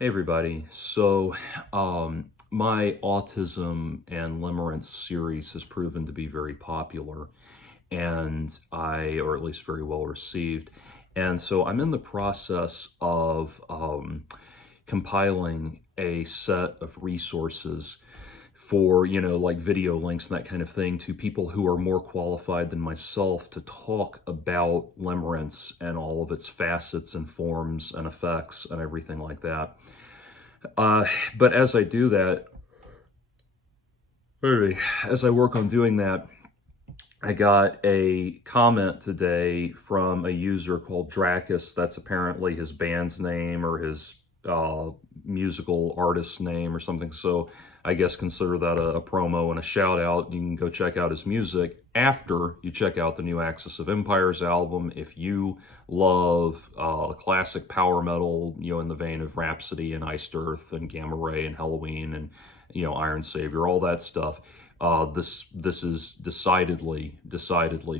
Hey everybody. My Autism and Limerence series has proven to be very popular or at least very well received. And so I'm in the process of compiling a set of resources for, like video links and that kind of thing to people who are more qualified than myself to talk about limerence and all of its facets and forms and effects and everything like that. But as I do that, as I work on doing that, I got a comment today from a user called Dracus. That's apparently his band's name or his musical artist's name or something. So I guess consider that a promo and a shout out. You can go check out his music after you check out the new Axis of Empires album. If you love classic power metal, in the vein of Rhapsody and Iced Earth and Gamma Ray and Halloween and, Iron Savior, all that stuff, this is decidedly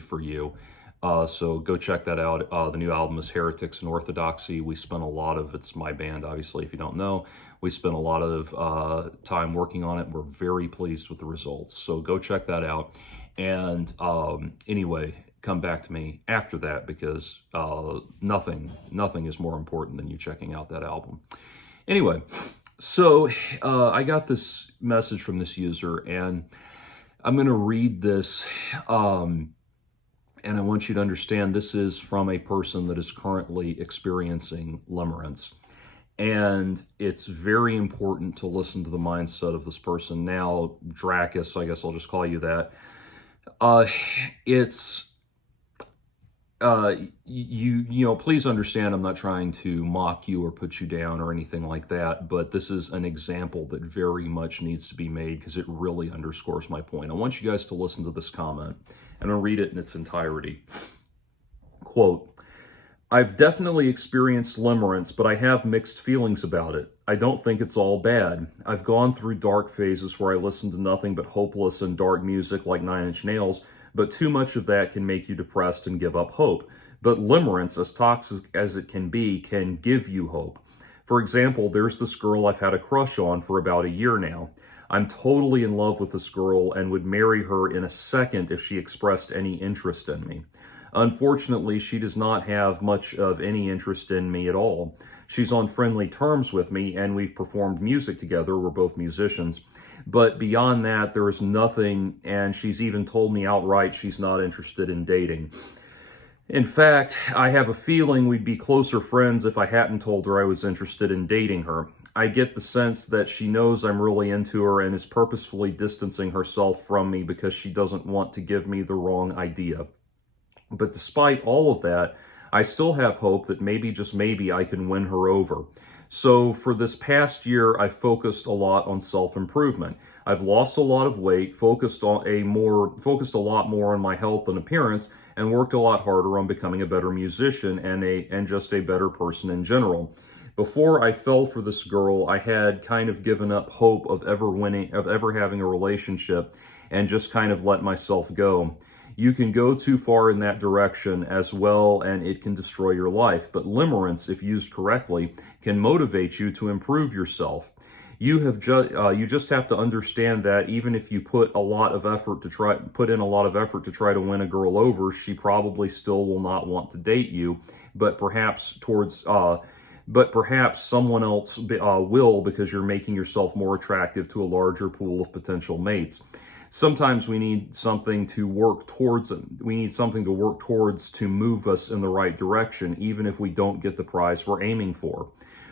for you. So go check that out. The new album is Heretics and Orthodoxy. It's my band, obviously, if you don't know. We spent a lot of time working on it. We're very pleased with the results. So go check that out. And anyway, come back to me after that because nothing is more important than you checking out that album. Anyway, so I got this message from this user, and I'm going to read this, and I want you to understand this is from a person that is currently experiencing limerence. And it's very important to listen to the mindset of this person. Now, Dracus, I guess I'll just call you that. Please understand I'm not trying to mock you or put you down or anything like that, but this is an example that very much needs to be made because it really underscores my point. I want you guys to listen to this comment, and I'll read it in its entirety. Quote, "I've definitely experienced limerence, but I have mixed feelings about it. I don't think it's all bad. I've gone through dark phases where I listen to nothing but hopeless and dark music like Nine Inch Nails, but too much of that can make you depressed and give up hope. But limerence, as toxic as it can be, can give you hope. For example, there's this girl I've had a crush on for about a year now. I'm totally in love with this girl and would marry her in a second if she expressed any interest in me. Unfortunately, she does not have much of any interest in me at all. She's on friendly terms with me, and we've performed music together. We're both musicians. But beyond that, there is nothing, and she's even told me outright she's not interested in dating. In fact, I have a feeling we'd be closer friends if I hadn't told her I was interested in dating her. I get the sense that she knows I'm really into her and is purposefully distancing herself from me because she doesn't want to give me the wrong idea. But despite all of that, I still have hope that maybe, just maybe, I can win her over. So for this past year, I've focused a lot on self-improvement. I've lost a lot of weight, focused a lot more on my health and appearance, and worked a lot harder on becoming a better musician and just a better person in general. Before I fell for this girl, I had kind of given up hope of ever having a relationship and just kind of let myself go. You can go too far in that direction as well, and it can destroy your life. But limerence, if used correctly, can motivate you to improve yourself. You just have to understand that even if you put in a lot of effort to try to win a girl over, she probably still will not want to date you. But perhaps someone else will, because you're making yourself more attractive to a larger pool of potential mates. Sometimes we need something to work towards. We need something to work towards to move us in the right direction, even if we don't get the prize we're aiming for.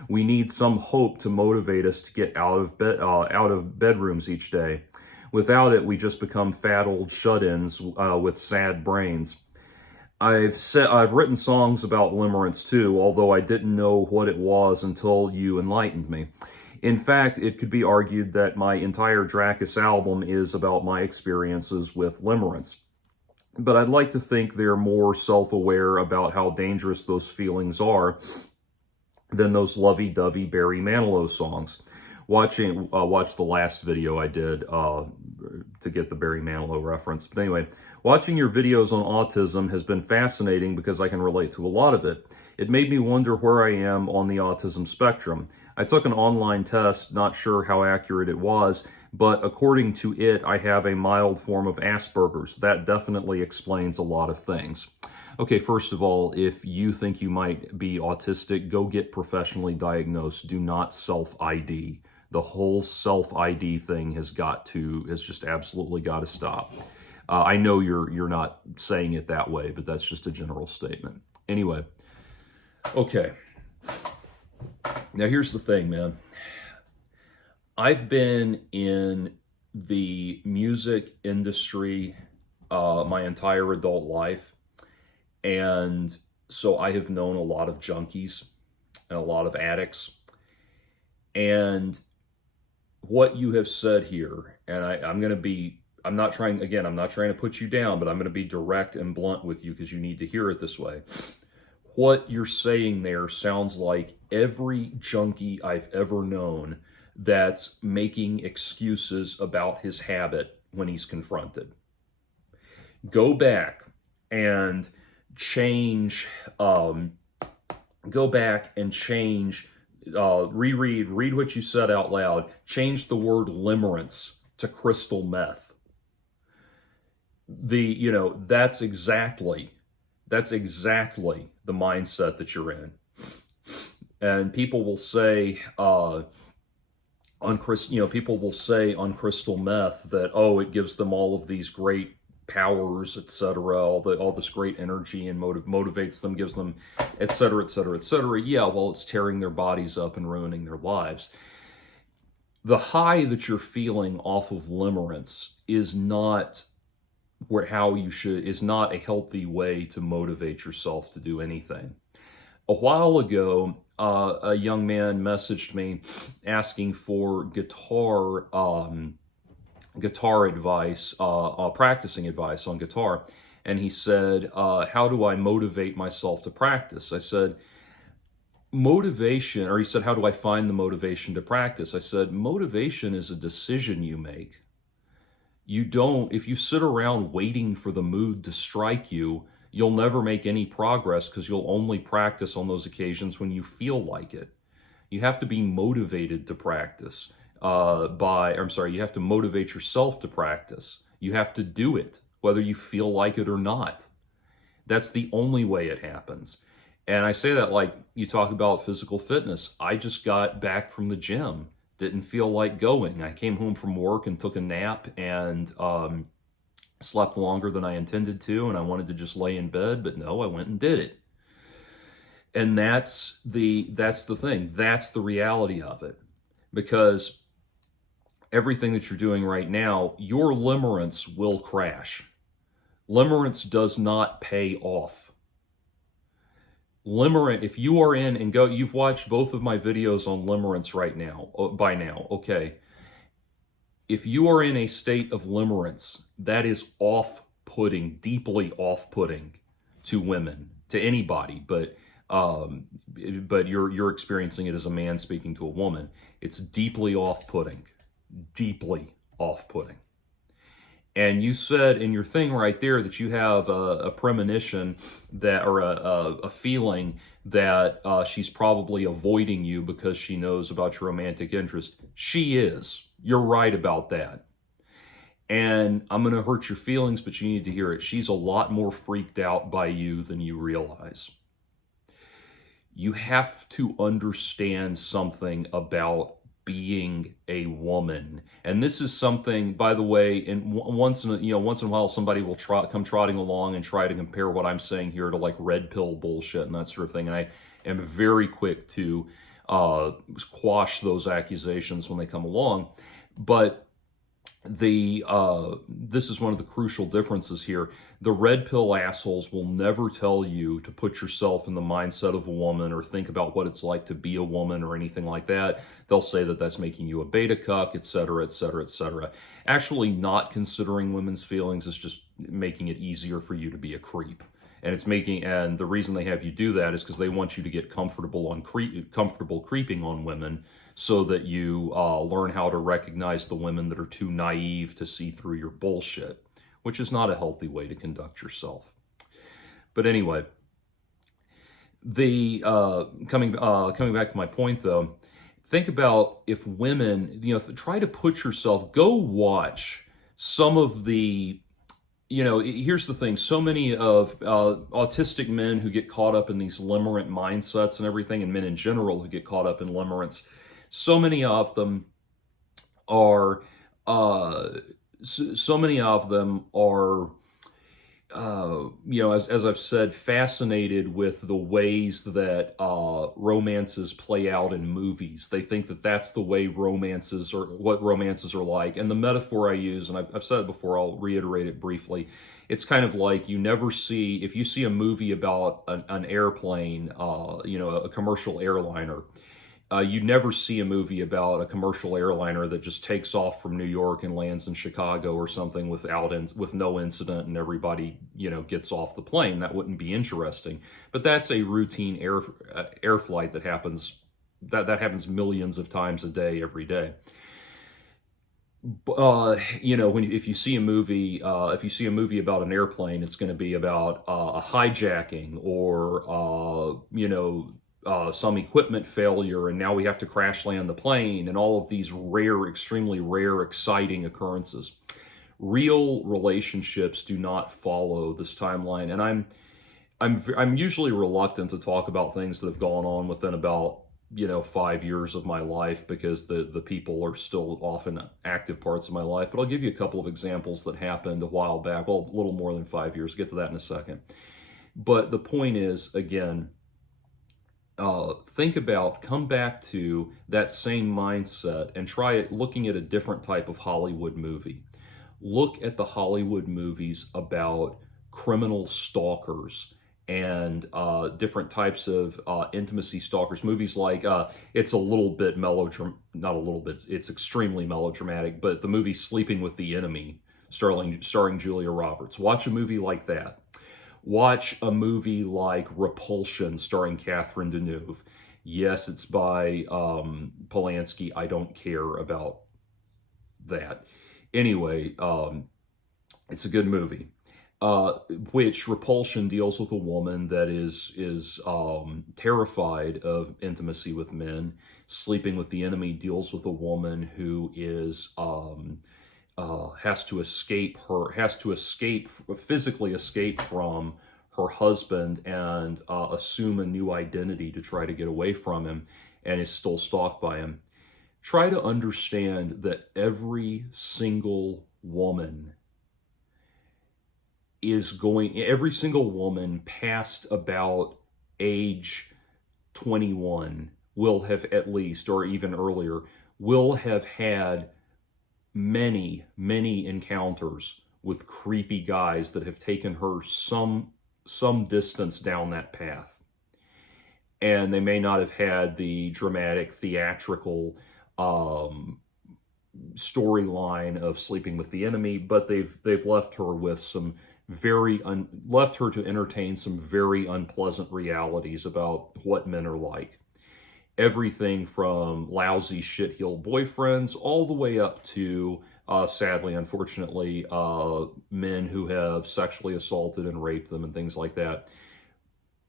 We need some hope to motivate us to get out of bedrooms each day. Without it, we just become fat old shut-ins with sad brains. I've written songs about limerence too, although I didn't know what it was until you enlightened me. In fact, it could be argued that my entire Dracus album is about my experiences with limerence. But I'd like to think they're more self-aware about how dangerous those feelings are than those lovey-dovey Barry Manilow songs. Watch the last video I did to get the Barry Manilow reference. But anyway, watching your videos on autism has been fascinating because I can relate to a lot of it. It made me wonder where I am on the autism spectrum. I took an online test, not sure how accurate it was, but according to it, I have a mild form of Asperger's. That definitely explains a lot of things. Okay, first of all, if you think you might be autistic, go get professionally diagnosed. Do not self-ID. The whole self-ID thing has just absolutely got to stop. I know you're not saying it that way, but that's just a general statement. Anyway, okay. Now here's the thing, man. I've been in the music industry my entire adult life, and so I have known a lot of junkies and a lot of addicts. And what you have said here, and I'm not trying to put you down, but I'm going to be direct and blunt with you because you need to hear it this way. What you're saying there sounds like every junkie I've ever known that's making excuses about his habit when he's confronted. Go back and change, read what you said out loud, change the word limerence to crystal meth. That's exactly the mindset that you're in. And people will say, on crystal meth that, oh, it gives them all of these great powers, etc., all this great energy and motivates them, gives them, etc., etc., etc. Yeah, well, it's tearing their bodies up and ruining their lives. The high that you're feeling off of limerence is not a healthy way to motivate yourself to do anything. A while ago, a young man messaged me asking for guitar advice, practicing advice on guitar. And he said, how do I motivate myself to practice? I said, he said, how do I find the motivation to practice? I said, motivation is a decision you make. If you sit around waiting for the mood to strike you, you'll never make any progress because you'll only practice on those occasions when you feel like it. You have to be motivated to practice. You have to motivate yourself to practice. You have to do it, whether you feel like it or not. That's the only way it happens. And I say that like you talk about physical fitness. I just got back from the gym. Didn't feel like going. I came home from work and took a nap and slept longer than I intended to, and I wanted to just lay in bed, but no, I went and did it. And that's the thing. That's the reality of it. Because everything that you're doing right now, your limerence will crash. Limerence does not pay off. Limerence, if you are in and you've watched both of my videos on limerence by now, okay. If you are in a state of limerence, that is off-putting, deeply off-putting to women, to anybody, but you're experiencing it as a man speaking to a woman. It's deeply off-putting, deeply off-putting. And you said in your thing right there that you have a premonition or a feeling that she's probably avoiding you because she knows about your romantic interest. She is. You're right about that. And I'm going to hurt your feelings, but you need to hear it. She's a lot more freaked out by you than you realize. You have to understand something about being a woman. And this is something, by the way, and once in a while somebody will come trotting along and try to compare what I'm saying here to like red pill bullshit and that sort of thing. And I am very quick to quash those accusations when they come along. But this is one of the crucial differences here. The red pill assholes will never tell you to put yourself in the mindset of a woman or think about what it's like to be a woman or anything like that. They'll say that that's making you a beta cuck, etc., etc., etc. Actually, not considering women's feelings is just making it easier for you to be a creep. And the reason they have you do that is because they want you to get comfortable creeping on women, so that you learn how to recognize the women that are too naive to see through your bullshit, which is not a healthy way to conduct yourself. But anyway, coming back to my point though, think about if women, try to put yourself, go watch some of the, here's the thing, so many of autistic men who get caught up in these limerent mindsets and everything, and men in general who get caught up in limerence, so many of them are, so many of them are, as I've said, fascinated with the ways that romances play out in movies. They think that that's the way romances or what romances are like. And the metaphor I use, and I've said it before, I'll reiterate it briefly. It's kind of like you never see, if you see a movie about an airplane, a commercial airliner, you never see a movie about a commercial airliner that just takes off from New York and lands in Chicago or something with no incident and everybody gets off the plane. That wouldn't be interesting. But that's a routine air flight that happens millions of times a day, every day. If you see a movie about an airplane, it's going to be about a hijacking or some equipment failure, and now we have to crash land the plane, and all of these rare, extremely rare, exciting occurrences. Real relationships do not follow this timeline, and I'm usually reluctant to talk about things that have gone on within about 5 years of my life, because the people are still often active parts of my life. But I'll give you a couple of examples that happened a while back, well, a little more than 5 years. Get to that in a second. But the point is, again, come back to that same mindset and try it looking at a different type of Hollywood movie. Look at the Hollywood movies about criminal stalkers and different types of intimacy stalkers. Movies like, it's a little bit not a little bit, it's extremely melodramatic, but the movie Sleeping with the Enemy, starring Julia Roberts. Watch a movie like that. Watch a movie like Repulsion, starring Catherine Deneuve. Yes, it's by Polanski. I don't care about that. Anyway, it's a good movie. Which Repulsion deals with a woman that is terrified of intimacy with men. Sleeping with the Enemy deals with a woman who is has to physically escape from her husband and assume a new identity to try to get away from him, and is still stalked by him. Try to understand that every single woman past about age 21 will have, at least, or even earlier, will have had many, many encounters with creepy guys that have taken her some distance down that path. And they may not have had the dramatic, theatrical storyline of Sleeping with the Enemy, but they've left her with some left her to entertain some very unpleasant realities about what men are like. Everything from lousy, shit-heeled boyfriends all the way up to, sadly, unfortunately, men who have sexually assaulted and raped them and things like that.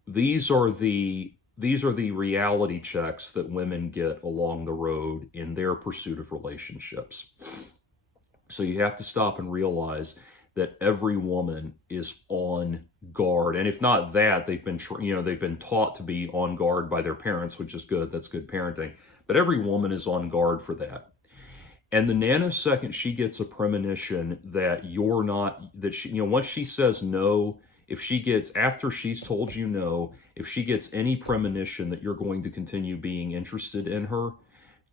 These are the reality checks that women get along the road in their pursuit of relationships. So you have to stop and realize that every woman is on guard, and if not that, they've been taught to be on guard by their parents, which is good. That's good parenting. But every woman is on guard for that. And the nanosecond she gets a premonition that you're not, that she, once she says no, after she's told you no, if she gets any premonition that you're going to continue being interested in her,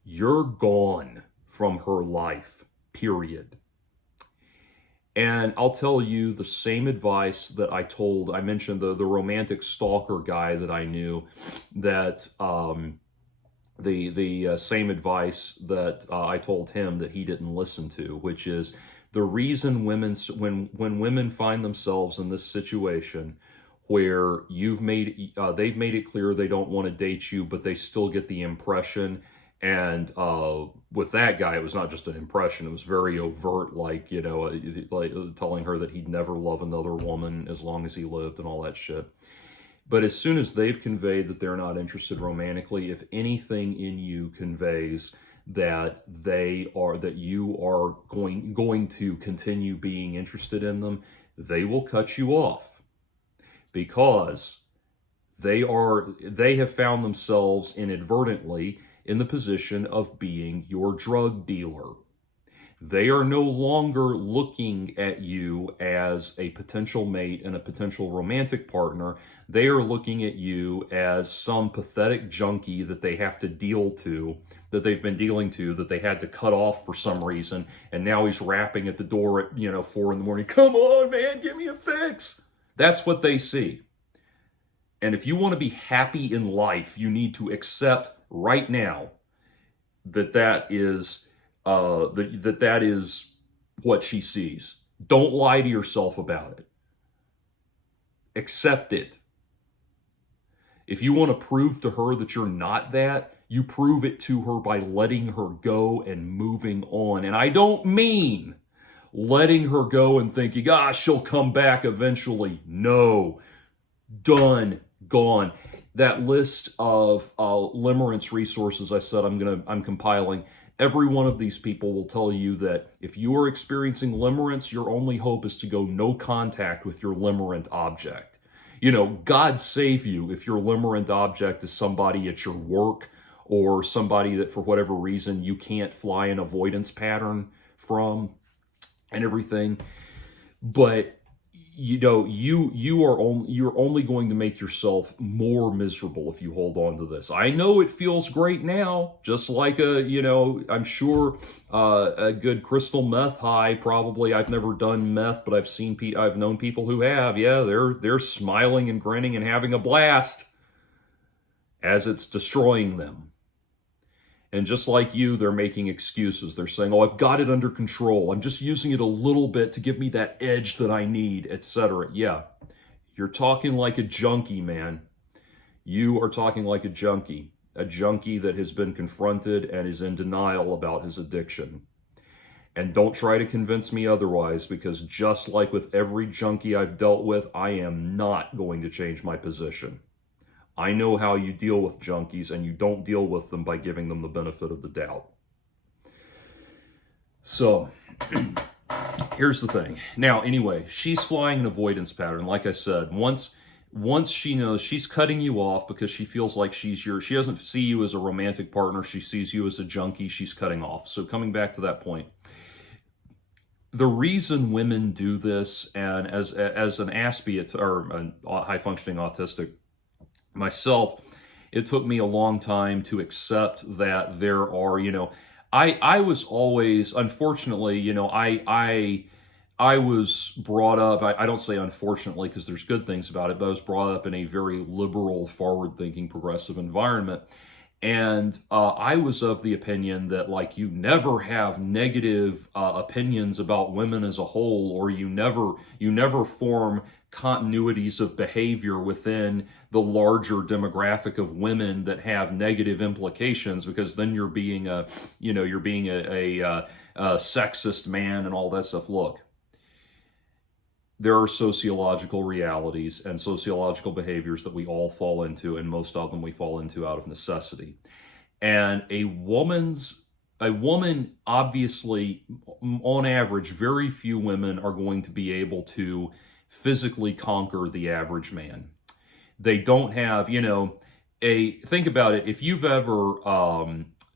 you're gone from her life, period. And I'll tell you the same advice that I mentioned the romantic stalker guy that I knew, that the same advice that I told him that he didn't listen to, which is the reason when women find themselves in this situation where they've made it clear they don't want to date you, but they still get the impression. And with that guy, it was not just an impression; it was very overt, like telling her that he'd never love another woman as long as he lived and all that shit. But as soon as they've conveyed that they're not interested romantically, if anything in you conveys that you are going to continue being interested in them, they will cut you off, because they have found themselves inadvertently in the position of being your drug dealer. They are no longer looking at you as a potential mate and a potential romantic partner. They are looking at you as some pathetic junkie that they have to deal to, that they've been dealing to, that they had to cut off for some reason. And now he's rapping at the door at, 4 in the morning. Come on, man, give me a fix. That's what they see. And if you want to be happy in life, you need to accept right now that is that is what she sees. Don't lie to yourself about it. Accept it. If you want to prove to her that you're not that, you prove it to her by letting her go and moving on. And I don't mean letting her go and thinking, she'll come back eventually. No. Done. Gone. That list of Limerence resources I said I'm compiling, every one of these people will tell you that if you are experiencing limerence, your only hope is to go no contact with your limerent object. God save you if your limerent object is somebody at your work, or somebody that for whatever reason you can't fly an avoidance pattern from and everything. But you're only going to make yourself more miserable if you hold on to this. I know it feels great now, just like I'm sure a good crystal meth high. Probably, I've never done meth, but I've known people who have. Yeah, they're smiling and grinning and having a blast as it's destroying them. And just like you, they're making excuses. They're saying, I've got it under control. I'm just using it a little bit to give me that edge that I need, etc. Yeah, you're talking like a junkie, man. You are talking like a junkie that has been confronted and is in denial about his addiction. And don't try to convince me otherwise, because just like with every junkie I've dealt with, I am not going to change my position. I know how you deal with junkies, and you don't deal with them by giving them the benefit of the doubt. So, here's the thing. Now, anyway, she's flying an avoidance pattern. Like I said, once she knows, she's cutting you off because she feels like she doesn't see you as a romantic partner. She sees you as a junkie. She's cutting off. So coming back to that point, the reason women do this, and as an ASPE or a high-functioning autistic myself, it took me a long time to accept that there are, I was always, unfortunately, I was brought up, I don't say unfortunately because there's good things about it, but I was brought up in a very liberal, forward-thinking, progressive environment. And I was of the opinion that, you never have negative opinions about women as a whole, or you never form continuities of behavior within the larger demographic of women that have negative implications, because then you're being a sexist man and all that stuff. Look, there are sociological realities and sociological behaviors that we all fall into, and most of them we fall into out of necessity. And a woman, obviously, on average, very few women are going to be able to physically conquer the average man. They don't have, think about it. If you've ever,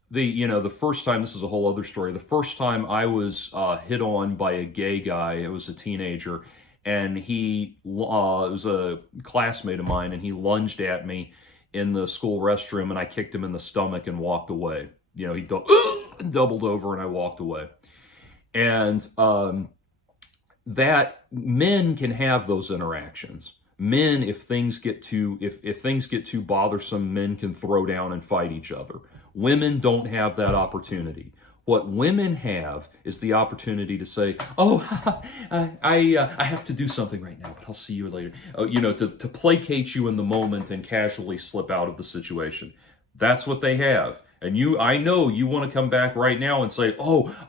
the first time, this is a whole other story. The first time I was hit on by a gay guy, it was a teenager, and he was a classmate of mine, and he lunged at me in the school restroom, and I kicked him in the stomach and walked away. He doubled over, and I walked away. And that men can have those interactions. Men, if things get too bothersome, men can throw down and fight each other. Women don't have that opportunity. What women have is the opportunity to say, I have to do something right now, but I'll see you later. To placate you in the moment and casually slip out of the situation. That's what they have. And I know you want to come back right now and say,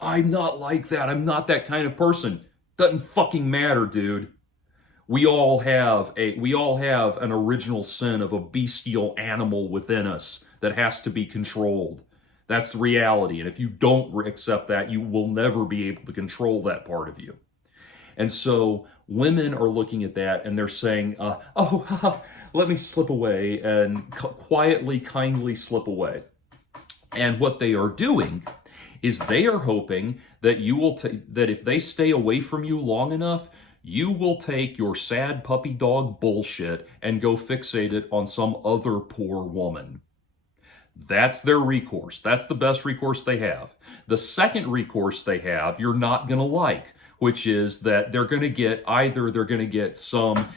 I'm not like that. I'm not that kind of person. Doesn't fucking matter, dude. We all have an original sin of a bestial animal within us that has to be controlled. That's the reality. And if you don't accept that, you will never be able to control that part of you. And so women are looking at that and they're saying, oh, let me slip away, and quietly, kindly slip away. And what they are doing is they are hoping that you will that if they stay away from you long enough, you will take your sad puppy dog bullshit and go fixate it on some other poor woman. That's their recourse. That's the best recourse they have. The second recourse they have, you're not going to like, which is that they're going to get some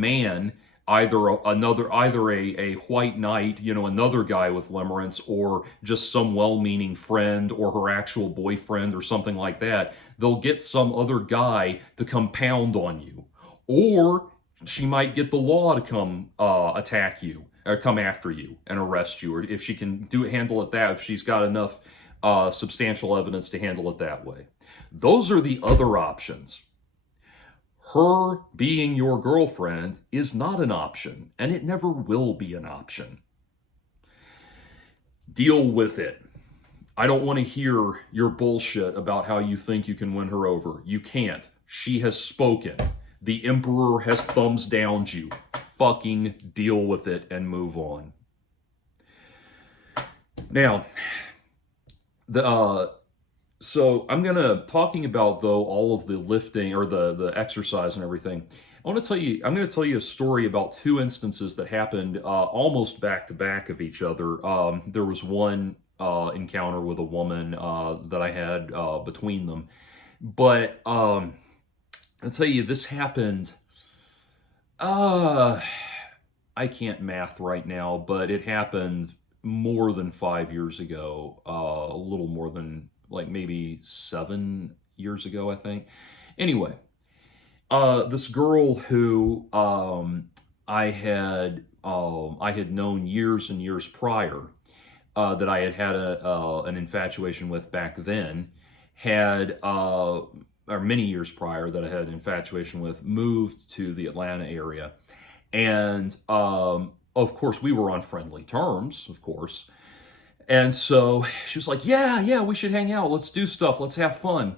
man, either a white knight, another guy with limerence, or just some well-meaning friend or her actual boyfriend or something like that. They'll get some other guy to come pound on you, or she might get the law to come attack you, or come after you and arrest you, or if she can handle it if she's got enough substantial evidence to handle it that way. Those are the other options. Her being your girlfriend is not an option, and it never will be an option. Deal with it. I don't want to hear your bullshit about how you think you can win her over. You can't. She has spoken. The emperor has thumbs downed you. Fucking deal with it and move on. Now, so I'm talking about, though, all of the lifting or the exercise and everything. I'm going to tell you a story about two instances that happened almost back to back of each other. There was one encounter with a woman that I had between them, but I'll tell you, this happened. I can't math right now, but it happened more than 5 years ago, a little more than maybe 7 years ago, I think. Anyway, this girl who I had known years and years prior, that I had an infatuation with back then, or many years prior that I had an infatuation with, moved to the Atlanta area. And of course, we were on friendly terms, of course. And so she was like, yeah, we should hang out. Let's do stuff. Let's have fun.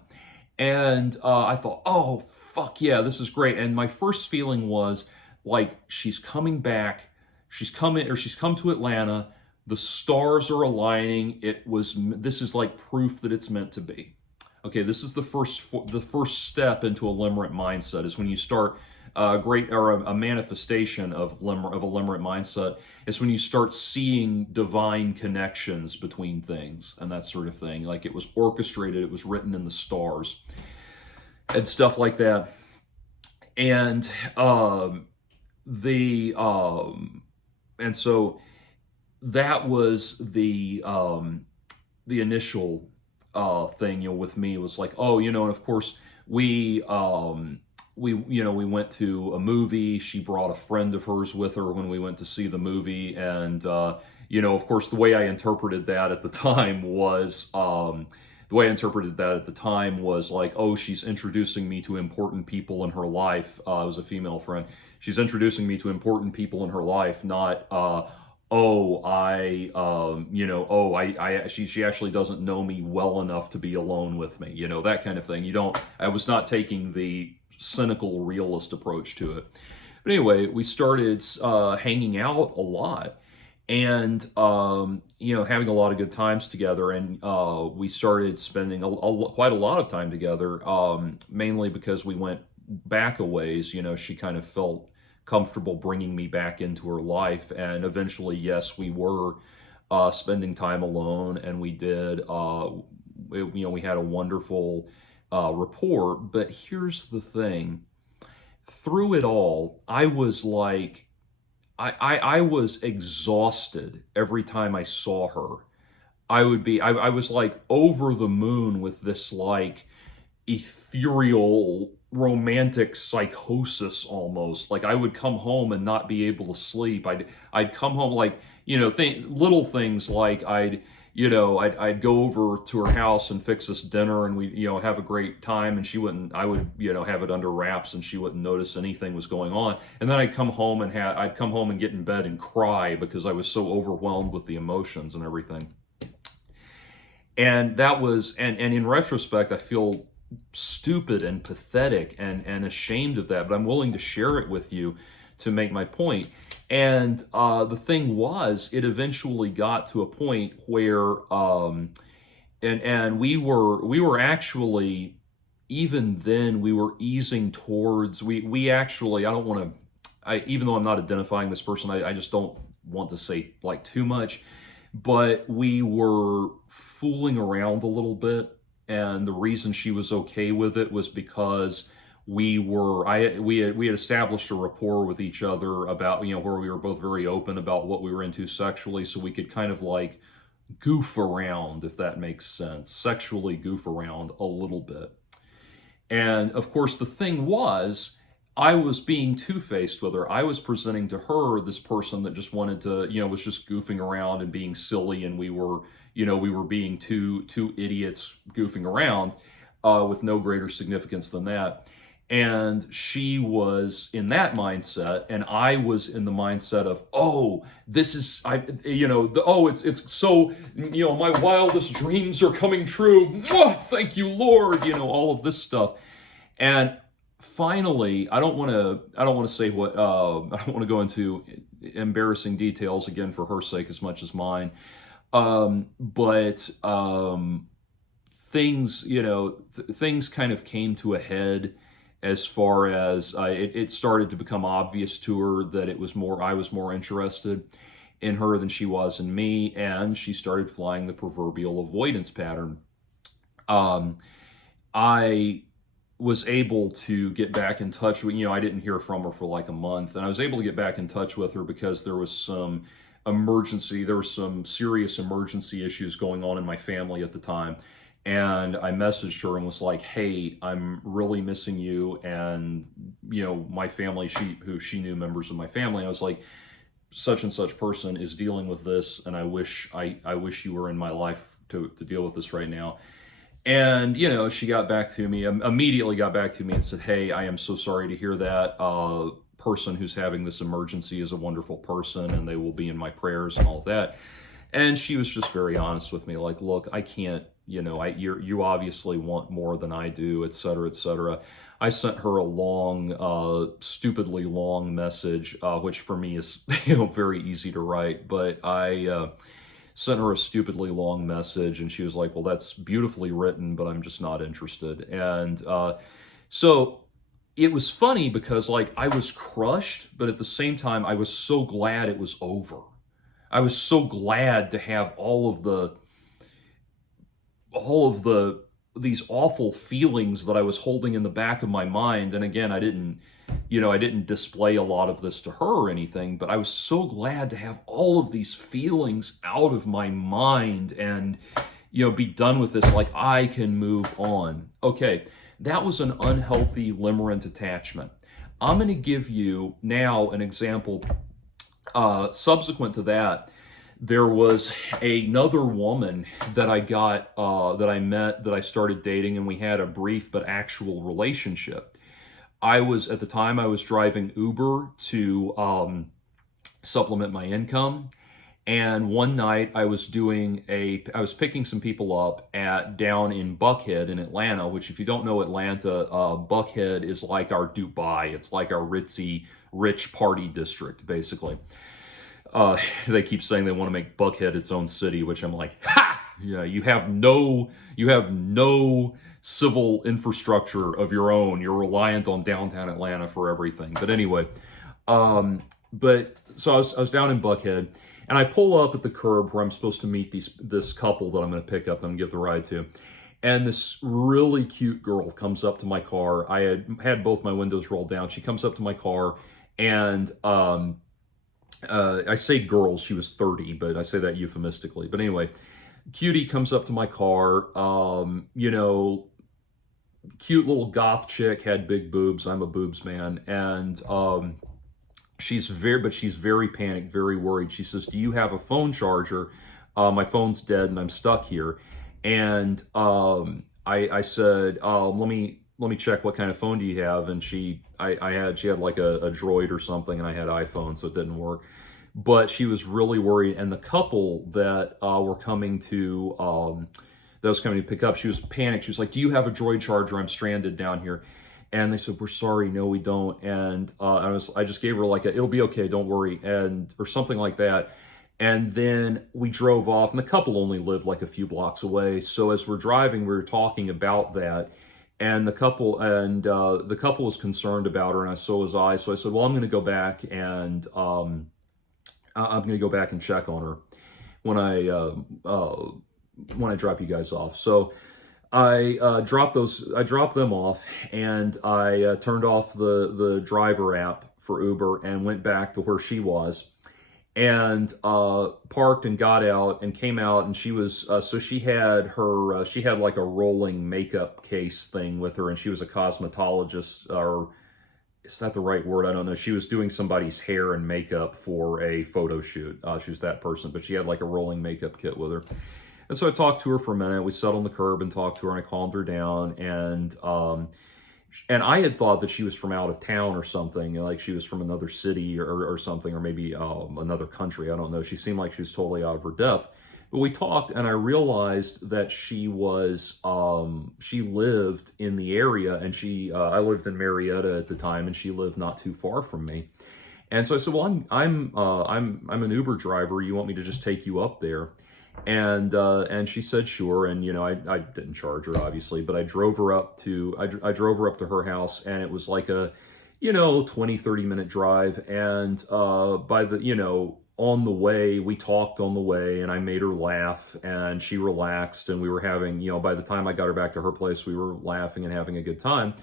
And I thought, oh, fuck yeah, this is great. And my first feeling was like, she's coming back. She's come to Atlanta. The stars are aligning. This is like proof that it's meant to be. Okay, this is the first step into a limerent mindset, is when you start a manifestation of a limerent mindset is when you start seeing divine connections between things and that sort of thing. Like, it was orchestrated, it was written in the stars and stuff like that. And and so that was the initial thing, with me. It was like, oh, and of course we went to a movie. She brought a friend of hers with her when we went to see the movie. And, of course, the way I interpreted that at the time was, like, oh, she's introducing me to important people in her life. It was a female friend. She's introducing me to important people in her life, not, she actually doesn't know me well enough to be alone with me, that kind of thing. I was not taking the cynical realist approach to it. But anyway, we started hanging out a lot, and having a lot of good times together. And we started spending quite a lot of time together, mainly because we went back a ways. She kind of felt comfortable bringing me back into her life, and eventually, yes, we were spending time alone, and we did. We had a wonderful rapport. But here's the thing: through it all, I was like, I was exhausted every time I saw her. I was like over the moon with this like ethereal romantic psychosis almost. Like, I would come home and not be able to sleep. I'd come home, like, little things like I'd go over to her house and fix us dinner, and we, have a great time, and I would, have it under wraps, and she wouldn't notice anything was going on. And then I'd come home and get in bed and cry because I was so overwhelmed with the emotions and everything. And that was, and in retrospect, I feel stupid and pathetic and ashamed of that, but I'm willing to share it with you to make my point. And the thing was, it eventually got to a point where, and we were actually, even then, we were easing towards, we actually, I don't want to, even though I'm not identifying this person, I just don't want to say like too much, but we were fooling around a little bit. And the reason she was okay with it was because we had established a rapport with each other about, where we were both very open about what we were into sexually, so we could kind of like goof around, if that makes sense, sexually goof around a little bit. And of course, the thing was, I was being two-faced with her. I was presenting to her this person that just wanted to, was just goofing around and being silly, and we were being two idiots goofing around with no greater significance than that. And she was in that mindset, and I was in the mindset of, oh, this is, it's so, my wildest dreams are coming true. Oh, thank you, Lord, all of this stuff. And finally, I don't want to say what, I don't want to go into embarrassing details again for her sake as much as mine. But things, things kind of came to a head as far as it started to become obvious to her that I was more interested in her than she was in me, and she started flying the proverbial avoidance pattern. I was able to get back in touch with, I didn't hear from her for like a month, and I was able to get back in touch with her because there was some serious emergency issues going on in my family at the time. And I messaged her and was like, hey, I'm really missing you. And, my family, who she knew members of my family, I was like, such and such person is dealing with this, and I wish you were in my life to deal with this right now. And, she got back to me, immediately got back to me and said, hey, I am so sorry to hear that. Person who's having this emergency is a wonderful person, and they will be in my prayers and all that. And she was just very honest with me, like, look, I can't, you obviously want more than I do, et cetera, et cetera. I sent her a long, stupidly long message, which for me is, very easy to write, but I sent her a stupidly long message, and she was like, well, that's beautifully written, but I'm just not interested. And so it was funny because, like, I was crushed, but at the same time, I was so glad it was over. I was so glad to have all of these awful feelings that I was holding in the back of my mind. And again, I didn't display a lot of this to her or anything, but I was so glad to have all of these feelings out of my mind and, be done with this. Like, I can move on. Okay, that was an unhealthy limerent attachment. I'm going to give you now an example. Subsequent to that, there was another woman that I met, that I started dating, and we had a brief but actual relationship. At the time, I was driving Uber to supplement my income. And one night I was picking some people up down in Buckhead in Atlanta, which, if you don't know Atlanta, Buckhead is like our Dubai. It's like our ritzy, rich party district, basically. They keep saying they want to make Buckhead its own city, which I'm like, ha! Yeah, you have no civil infrastructure of your own. You're reliant on downtown Atlanta for everything. But anyway, so I was down in Buckhead, and I pull up at the curb where I'm supposed to meet this couple that I'm going to pick up and give the ride to. And this really cute girl comes up to my car. I had both my windows rolled down. She comes up to my car, and I say girl, she was 30, but I say that euphemistically. But anyway, cutie comes up to my car, cute little goth chick, had big boobs. I'm a boobs man. And she's very panicked, very worried. She says, do you have a phone charger? my phone's dead and I'm stuck here. And I said, let me check what kind of phone do you have? And she had like a Droid or something, and I had iPhone, so it didn't work. But she was really worried, and the couple that were coming to that was coming to pick up, she was panicked. She was like, "Do you have a Droid charger? I'm stranded down here." And they said, "We're sorry, no, we don't." And I just gave her like "It'll be okay, don't worry," and or something like that. And then we drove off, and the couple only lived like a few blocks away. So as we're driving, we were talking about that, and the couple was concerned about her, and so was I. So I said, "Well, I'm going to go back and I'm going to go back and check on her when I drop you guys off." So I dropped them off, and I turned off the driver app for Uber and went back to where she was, and parked and got out and came out, and she was so she had her she had like a rolling makeup case thing with her, and she was a cosmetologist, or is that the right word? I don't know. She was doing somebody's hair and makeup for a photo shoot. She was that person, but she had like a rolling makeup kit with her. And so I talked to her for a minute. We sat on the curb and talked to her, and I calmed her down. And I had thought that she was from out of town or something, like she was from another city or something, or maybe another country. I don't know. She seemed like she was totally out of her depth. But we talked, and I realized that she lived in the area, and I lived in Marietta at the time, and she lived not too far from me. And so I said, "Well, I'm an Uber driver. You want me to just take you up there?" And she said, "Sure." And, I didn't charge her, obviously, but I drove her up to her house, and it was like a, 20-30 minute drive. And, on the way, we talked on the way, and I made her laugh, and she relaxed, and we were having, by the time I got her back to her place, we were laughing and having a good time.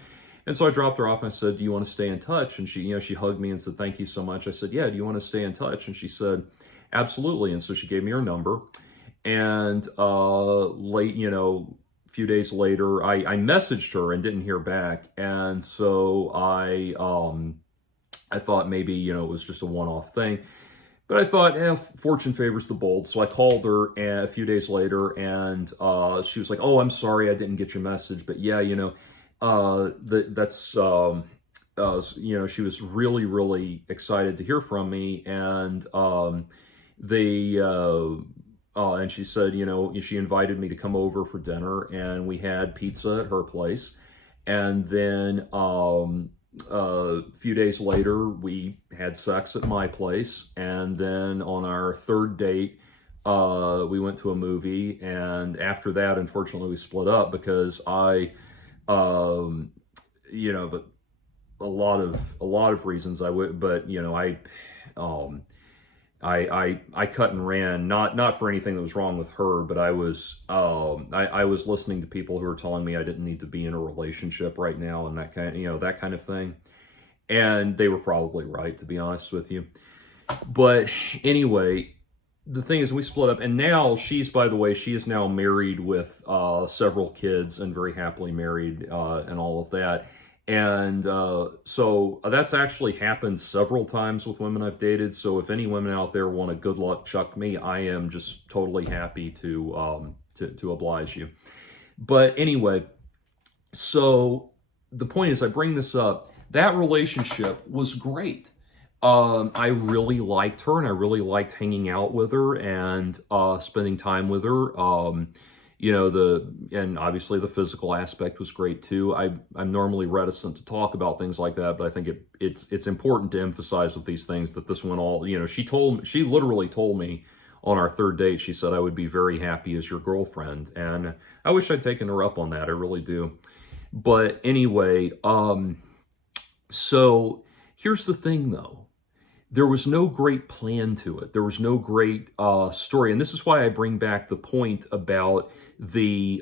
And so I dropped her off, and I said, "Do you want to stay in touch?" And she hugged me and said, "Thank you so much." I said, "Yeah, do you want to stay in touch?" And she said, "Absolutely." And so she gave me her number. And a few days later, I messaged her and didn't hear back. And so I thought maybe, it was just a one-off thing. But I thought, fortune favors the bold. So I called her a few days later, and she was like, "Oh, I'm sorry, I didn't get your message. But yeah, she was really, really excited to hear from me." And and she said, she invited me to come over for dinner, and we had pizza at her place. And then a few days later, we had sex at my place. And then on our third date, we went to a movie. And after that, unfortunately, we split up because but a lot of reasons I cut and ran, not for anything that was wrong with her, but I was listening to people who were telling me I didn't need to be in a relationship right now, and that kind of thing. And they were probably right, to be honest with you. But anyway, the thing is, we split up, and now by the way, she is now married with several kids, and very happily married, and all of that. And so that's actually happened several times with women I've dated. So if any women out there want to good luck chuck me, I am just totally happy to oblige you. But anyway, so the point is, I bring this up. That relationship was great. I really liked her, and I really liked hanging out with her and spending time with her. And obviously the physical aspect was great too. I'm normally reticent to talk about things like that, but I think it's important to emphasize with these things that this went all, she literally told me on our third date, she said, "I would be very happy as your girlfriend." And I wish I'd taken her up on that. I really do. But anyway, so here's the thing though. There was no great plan to it. There was no great story. And this is why I bring back the point about the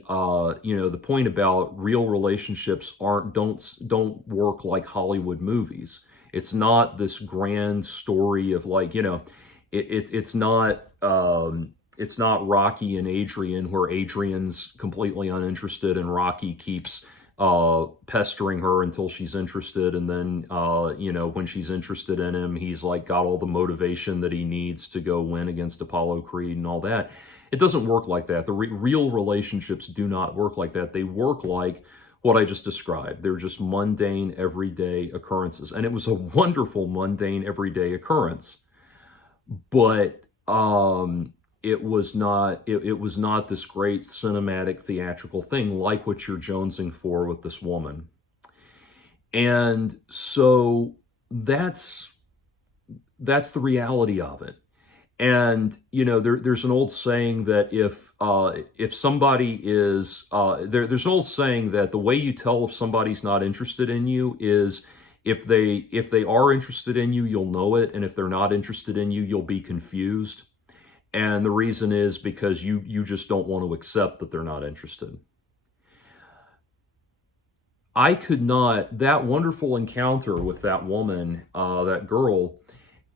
point about real relationships don't work like Hollywood movies. It's not this grand story of it's not Rocky and Adrian, where Adrian's completely uninterested and Rocky keeps pestering her until she's interested, and then when she's interested in him, he's like got all the motivation that he needs to go win against Apollo Creed and all that. It doesn't work like that. The real relationships do not work like that. They work like what I just described. They're just mundane, everyday occurrences. And it was a wonderful, mundane, everyday occurrence. But it was not this great cinematic, theatrical thing like what you're jonesing for with this woman. And so that's the reality of it. And there's an old saying that if somebody is there's an old saying that the way you tell if somebody's not interested in you is if they are interested in you, you'll know it, and if they're not interested in you, you'll be confused. And the reason is because you just don't want to accept that they're not interested. I could not, that wonderful encounter with that woman, that girl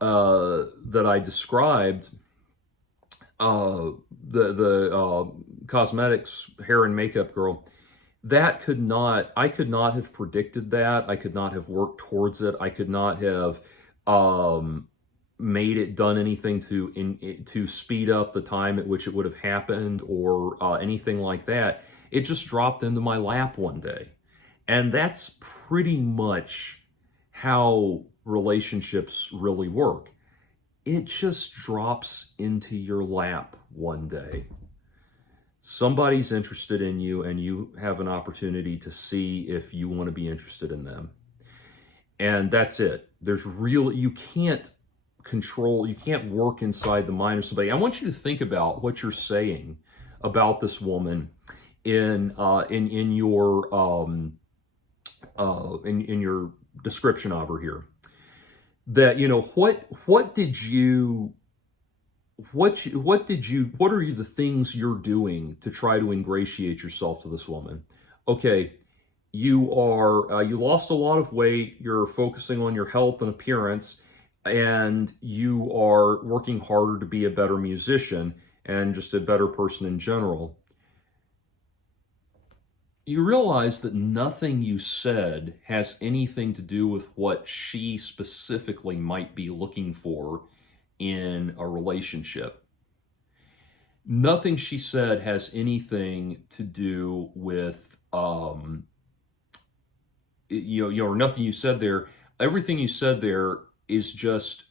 that I described, the cosmetics, hair and makeup girl, I could not have predicted that. I could not have worked towards it. I could not have done anything to speed up the time at which it would have happened or anything like that. It just dropped into my lap one day. And that's pretty much how relationships really work. It just drops into your lap one day. Somebody's interested in you, and you have an opportunity to see if you want to be interested in them. And that's it. You can't work inside the mind of somebody. I want you to think about what you're saying about this woman in your description of her here. That, what are the things you're doing to try to ingratiate yourself to this woman? Okay, you lost a lot of weight, you're focusing on your health and appearance, and you are working harder to be a better musician and just a better person in general. You realize that nothing you said has anything to do with what she specifically might be looking for in a relationship. Nothing she said has anything to do with, or nothing you said there. Everything you said there is just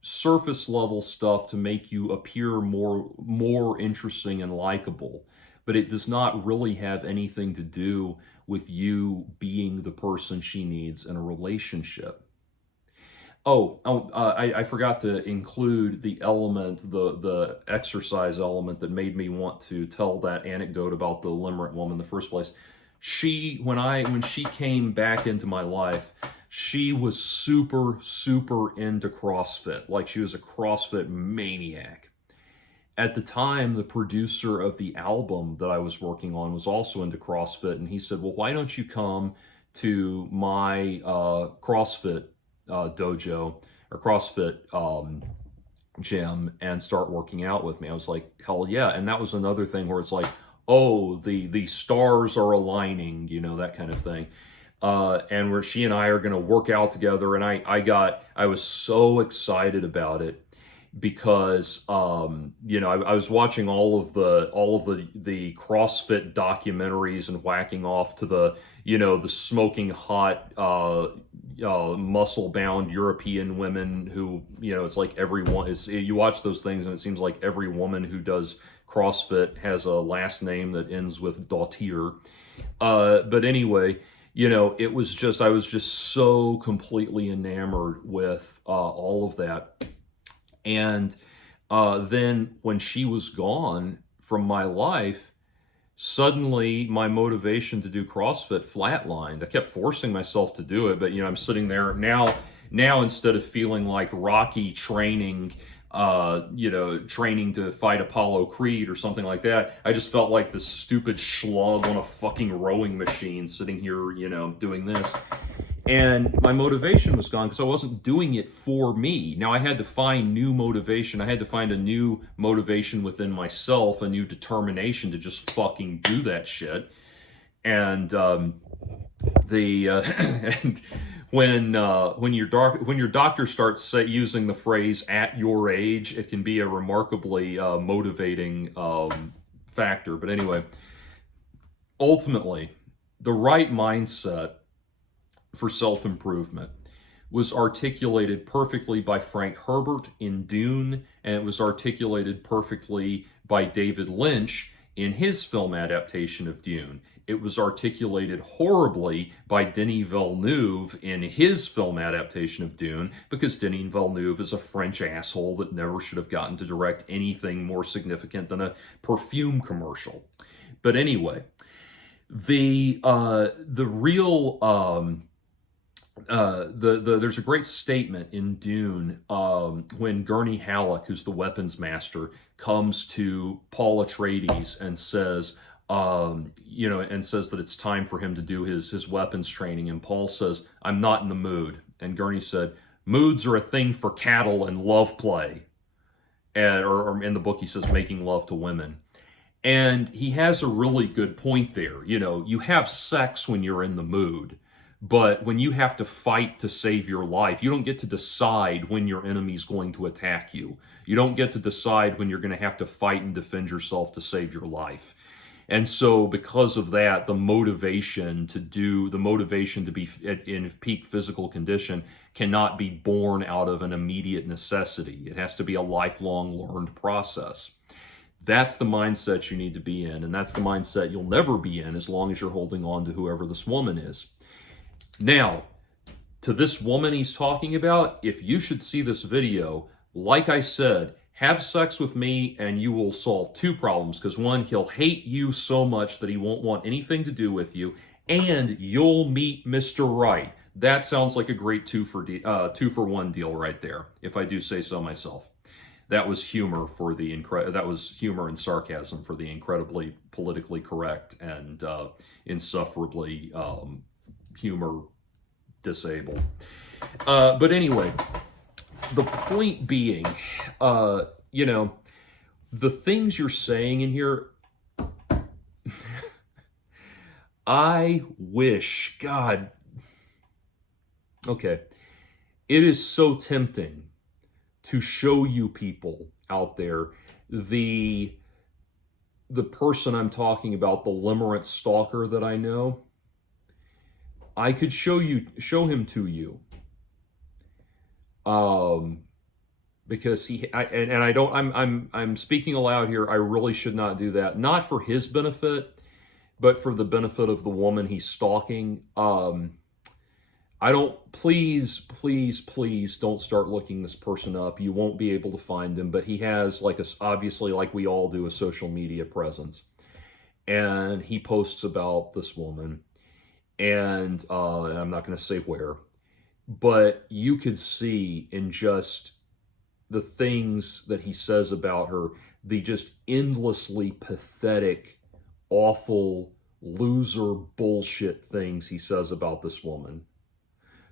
surface level stuff to make you appear more interesting and likable. But it does not really have anything to do with you being the person she needs in a relationship. I forgot to include the element, the exercise element that made me want to tell that anecdote about the limerent woman in the first place. When she came back into my life, she was super, super into CrossFit. Like, she was a CrossFit maniac. At the time, the producer of the album that I was working on was also into CrossFit, and he said, well, why don't you come to my CrossFit dojo or CrossFit gym and start working out with me? I was like, hell yeah. And that was another thing where it's like, oh, the stars are aligning, that kind of thing. And where she and I are going to work out together. And I was so excited about it, because I was watching all of the CrossFit documentaries and whacking off to the smoking hot muscle bound European women who, it's like you watch those things and it seems like every woman who does CrossFit has a last name that ends with Dautir. But anyway, I was just so completely enamored with all of that. And then when she was gone from my life, suddenly my motivation to do CrossFit flatlined. I kept forcing myself to do it, but I'm sitting there now instead of feeling like Rocky training to fight Apollo Creed or something like that, I just felt like this stupid schlub on a fucking rowing machine sitting here, doing this. And my motivation was gone because I wasn't doing it for me. Now I had to find new motivation. I had to find a new motivation within myself, a new determination to just fucking do that shit. And and when your doctor starts using the phrase "at your age," it can be a remarkably motivating factor. But anyway, ultimately, the right mindset for self-improvement was articulated perfectly by Frank Herbert in Dune, and it was articulated perfectly by David Lynch in his film adaptation of Dune. It was articulated horribly by Denis Villeneuve in his film adaptation of Dune, because Denis Villeneuve is a French asshole that never should have gotten to direct anything more significant than a perfume commercial. But anyway, the real there's a great statement in Dune when Gurney Halleck, who's the weapons master, comes to Paul Atreides and says, and says that it's time for him to do his weapons training, and Paul says, "I'm not in the mood," and Gurney said, "Moods are a thing for cattle and love play," or in the book he says, "making love to women." And he has a really good point there. You have sex when you're in the mood. But when you have to fight to save your life, you don't get to decide when your enemy's going to attack you. You don't get to decide when you're going to have to fight and defend yourself to save your life. And so because of that, the motivation to be in peak physical condition cannot be born out of an immediate necessity. It has to be a lifelong learned process. That's the mindset you need to be in, and that's the mindset you'll never be in as long as you're holding on to whoever this woman is. Now, to this woman he's talking about, if you should see this video, like I said, have sex with me and you will solve two problems. Because one, he'll hate you so much that he won't want anything to do with you, and you'll meet Mr. Right. That sounds like a great two for one deal right there, if I do say so myself. That was humor and sarcasm for the incredibly politically correct and insufferably humor disabled. But anyway, the point being, the things you're saying in here, I wish, God, okay, it is so tempting to show you people out there the person I'm talking about, the Limerence stalker that I know. I could show him to you, because I'm speaking aloud here. I really should not do that, not for his benefit, but for the benefit of the woman he's stalking. Please don't start looking this person up. You won't be able to find him, but he has obviously, like we all do, a social media presence, and he posts about this woman. And I'm not going to say where, but you could see in just the things that he says about her, the just endlessly pathetic, awful, loser bullshit things he says about this woman.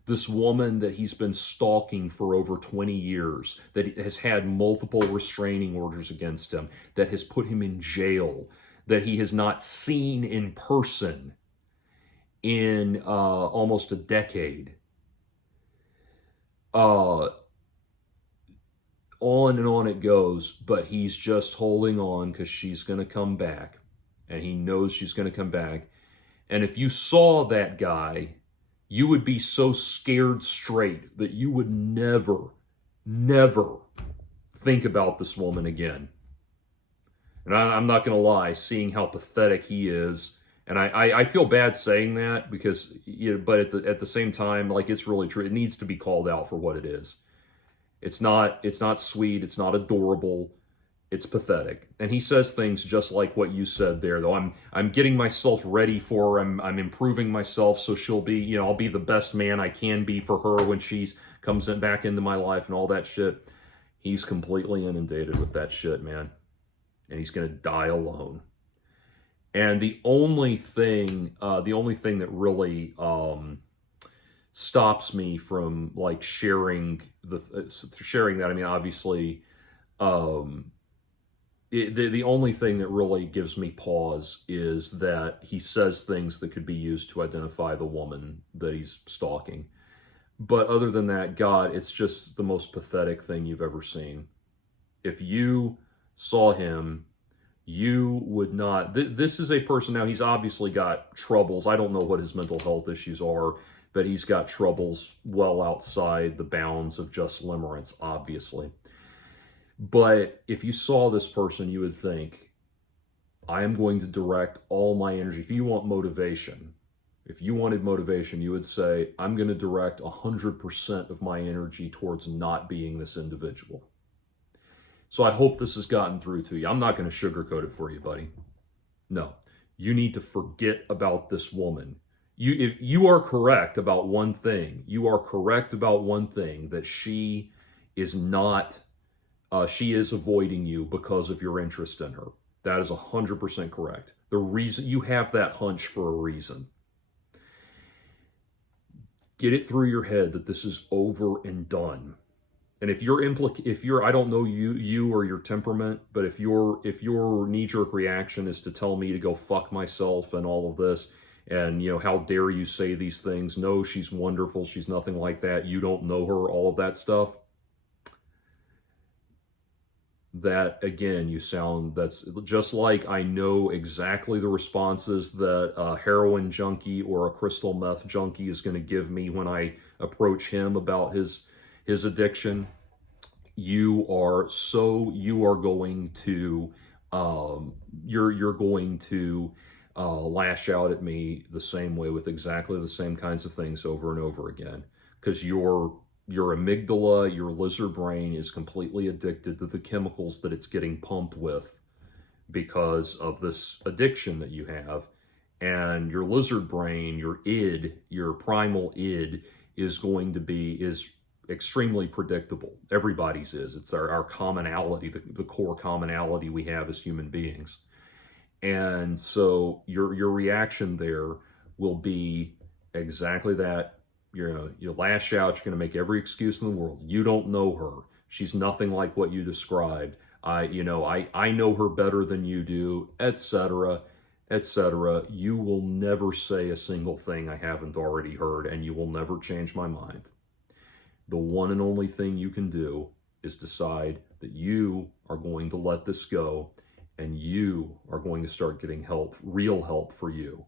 This woman that he's been stalking for over 20 years, that has had multiple restraining orders against him, that has put him in jail, that he has not seen in person in almost a decade. On and on it goes, but he's just holding on because she's going to come back, and he knows she's going to come back. And if you saw that guy, you would be so scared straight that you would never think about this woman again. And I'm not going to lie, seeing how pathetic he is, and I feel bad saying that because, but at the same time, like, it's really true. It needs to be called out for what it is. It's not sweet. It's not adorable. It's pathetic. And he says things just like what you said there, though. I'm getting myself ready for her. I'm improving myself so she'll be, I'll be the best man I can be for her when she comes back into my life and all that shit. He's completely inundated with that shit, man. And he's going to die alone. And the only thing that really stops me from like sharing that, I mean, obviously, the only thing that really gives me pause is that he says things that could be used to identify the woman that he's stalking. But other than that, God, it's just the most pathetic thing you've ever seen. If you saw him, you would not. This is a person now, he's obviously got troubles. I don't know what his mental health issues are, but he's got troubles well outside the bounds of just limerence, obviously. But if you saw this person, you would think, I am going to direct all my energy. If you want motivation, if you wanted motivation, you would say, I'm going to direct 100% of my energy towards not being this individual. So I hope this has gotten through to you. I'm not going to sugarcoat it for you, buddy. No, you need to forget about this woman. If you are correct about one thing. You are correct about one thing, that she is not, she is avoiding you because of your interest in her. That is 100% correct. The reason you have that hunch for a reason. Get it through your head that this is over and done. And if you're, I don't know you or your temperament, but if your knee-jerk reaction is to tell me to go fuck myself and all of this, and how dare you say these things? No, she's wonderful. She's nothing like that. You don't know her. All of that stuff. That again, that's just like I know exactly the responses that a heroin junkie or a crystal meth junkie is going to give me when I approach him about his addiction. You are going to you're going to lash out at me the same way with exactly the same kinds of things over and over again, because your amygdala, your lizard brain, is completely addicted to the chemicals that it's getting pumped with because of this addiction that you have. And your lizard brain, your id, your primal id, is extremely predictable. Everybody's is. It's our commonality, the core commonality we have as human beings. And so your reaction there will be exactly that. You lash out. You're going to make every excuse in the world. You don't know her. She's nothing like what you described. I know her better than you do, etc., etc. You will never say a single thing I haven't already heard, and you will never change my mind. The one and only thing you can do is decide that you are going to let this go, and you are going to start getting help, real help for you.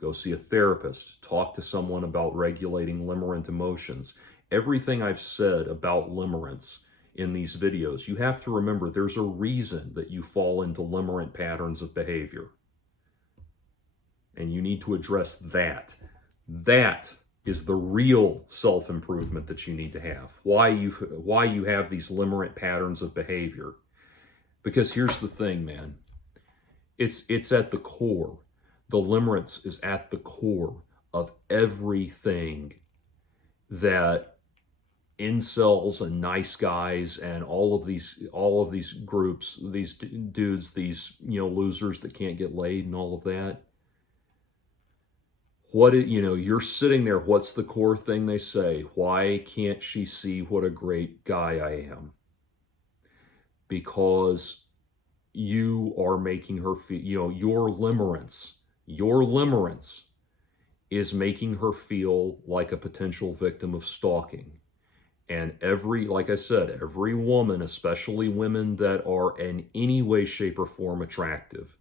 Go see a therapist. Talk to someone about regulating limerent emotions. Everything I've said about limerence in these videos, you have to remember there's a reason that you fall into limerent patterns of behavior. And you need to address that. That is the real self-improvement that you need to have. Why you have these limerent patterns of behavior. Because here's the thing, man. It's at the core. The limerence is at the core of everything that incels and nice guys and all of these groups, these dudes, these losers that can't get laid and all of that. You're sitting there. What's the core thing they say? Why can't she see what a great guy I am? Because you are making her feel, your limerence is making her feel like a potential victim of stalking. And like I said, every woman, especially women that are in any way, shape, or form attractive,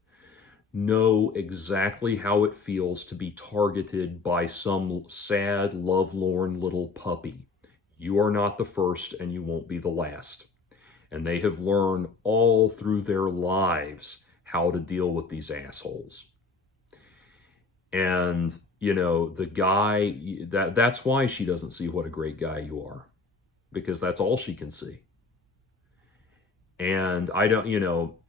know exactly how it feels to be targeted by some sad, lovelorn little puppy. You are not the first, and you won't be the last. And they have learned all through their lives how to deal with these assholes. And, the guy, that's why she doesn't see what a great guy you are. Because that's all she can see. And I don't,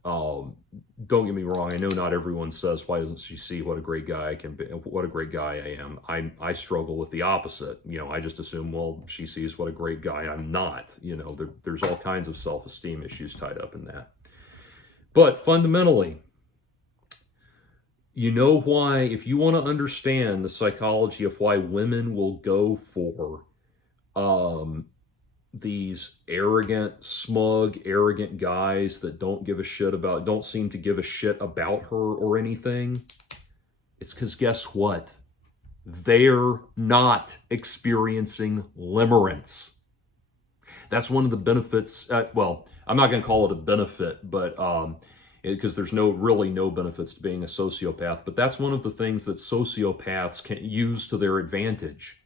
don't get me wrong. I know not everyone says, why doesn't she see what a great guy I can be, what a great guy I am. I struggle with the opposite. I just assume, well, she sees what a great guy I'm not. There's all kinds of self-esteem issues tied up in that. But fundamentally, why, if you want to understand the psychology of why women will go for these smug, arrogant guys that don't seem to give a shit about her or anything, it's because guess what? they're not experiencing limerence. That's one of the benefits. Well, I'm not going to call it a benefit, but because there's really no benefits to being a sociopath. But that's one of the things that sociopaths can use to their advantage.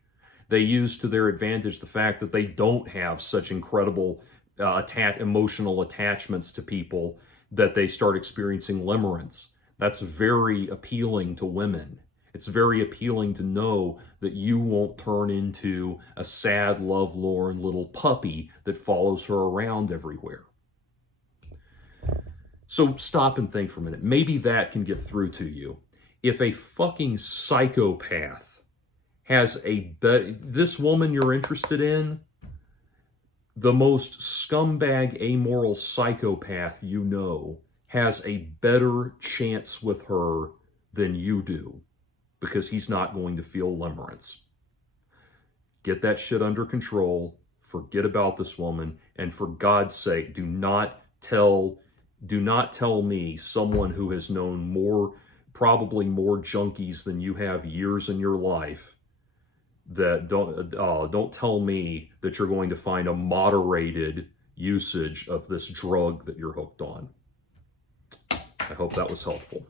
They use to their advantage the fact that they don't have such incredible emotional attachments to people that they start experiencing limerence. That's very appealing to women. It's very appealing to know that you won't turn into a sad, lovelorn little puppy that follows her around everywhere. So stop and think for a minute. Maybe that can get through to you. If a fucking psychopath has this woman you're interested in, the most scumbag, amoral psychopath you know, has a better chance with her than you do, because he's not going to feel limerence. Get that shit under control. Forget about this woman. And for God's sake, do not tell me, someone who has known probably more junkies than you have years in your life, that don't tell me that you're going to find a moderated usage of this drug that you're hooked on. I hope that was helpful.